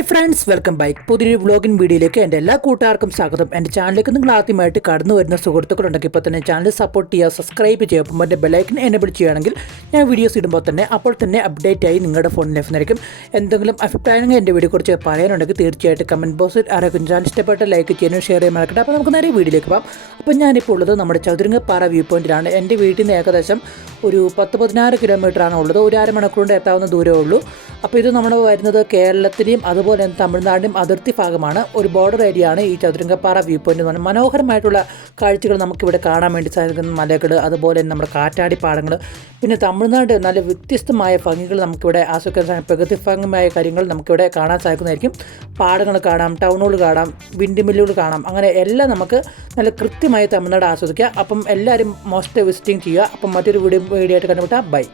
Hi friends, welcome back. പുതിയൊരു വ്ളോഗിൻ വീഡിയോയിലേക്ക് എൻ്റെ എല്ലാ കൂട്ടുകാർക്കും സ്വാഗതം. എൻ്റെ ചാനലിലേക്ക് നിങ്ങൾ ആദ്യമായിട്ട് കടന്നു വരുന്ന സുഹൃത്തുക്കളുണ്ടെങ്കിൽ ഇപ്പോൾ തന്നെ ചാനൽ സപ്പോർട്ട് ചെയ്യുക, സബ്സ്ക്രൈബ് ചെയ്യുക. അപ്പം എൻ്റെ ബെല്ലൈക്കൻ എനേബിൾ ചെയ്യുകയാണെങ്കിൽ ഞാൻ വീഡിയോസ് ഇടുമ്പോൾ തന്നെ അപ്പോൾ തന്നെ അപ്ഡേറ്റ് ആയി നിങ്ങളുടെ ഫോണിൽ ലഭിക്കുന്നതായിരിക്കും. എന്തെങ്കിലും അഭിപ്രായങ്ങൾ എൻ്റെ വീഡിയോയെക്കുറിച്ച് പറയാനുണ്ടെങ്കിൽ തീർച്ചയായിട്ടും കമൻറ്റ് ബോക്സിൽ അറിയിക്കും. ചാനൽ ഇഷ്ടപ്പെട്ട ലൈക്ക് ചെയ്യാനും ഷെയർ ചെയ്യാൻ മറക്കട്ടെ. അപ്പോൾ നമുക്ക് നേരെ വീഡിയോയിലേക്ക് പോകാം. അപ്പോൾ ഞാനിപ്പോൾ ഉള്ളത് നമ്മുടെ ചതുരംഗപ്പാറ വ്യൂ പോയിൻറ്റിലാണ്. എൻ്റെ വീട്ടിൽ നിന്ന് ഏകദേശം ഒരു 10-16 കിലോമീറ്ററാണ് ഉള്ളത്. ഒരു അരമണിക്കൂർ കൊണ്ട് എത്താവുന്ന ദൂരമേ ഉള്ളൂ. അപ്പോൾ ഇത് നമ്മൾ വരുന്നത് കേരളത്തിലെയും അതുപോലെ തന്നെ തമിഴ്നാടിൻ്റെയും അതിർത്തി ഭാഗമാണ്. ഒരു ബോർഡർ ഏരിയ ആണ് ഈ ചതുരംഗപ്പാറ വ്യൂ പോയിൻ്റ് എന്ന് പറഞ്ഞാൽ. മനോഹരമായിട്ടുള്ള കാഴ്ചകൾ നമുക്കിവിടെ കാണാൻ വേണ്ടി സാധിക്കുന്ന മലകൾ, അതുപോലെ തന്നെ നമ്മുടെ കാറ്റാടി പാടങ്ങൾ, പിന്നെ തമിഴ്നാട് നല്ല വ്യത്യസ്തമായ ഭംഗികൾ നമുക്കിവിടെ ആസ്വദിക്കാൻ, പ്രകൃതി ഭംഗിയായ കാര്യങ്ങൾ നമുക്കിവിടെ കാണാൻ സാധിക്കുന്നതായിരിക്കും. പാടങ്ങൾ കാണാം, ടൗണുകൾ കാണാം, വിൻഡ് മില്ലുകൾ കാണാം, അങ്ങനെ എല്ലാം നമുക്ക് നല്ല കൃത്യമായി തമിഴ്നാട് ആസ്വദിക്കുക. അപ്പം എല്ലാവരും മോസ്റ്റ് വിസിറ്റിംഗ് ചെയ്യുക. അപ്പം മറ്റൊരു വീഡിയോ ആയിട്ട് കണ്ടുമുട്ടാം. ബൈ.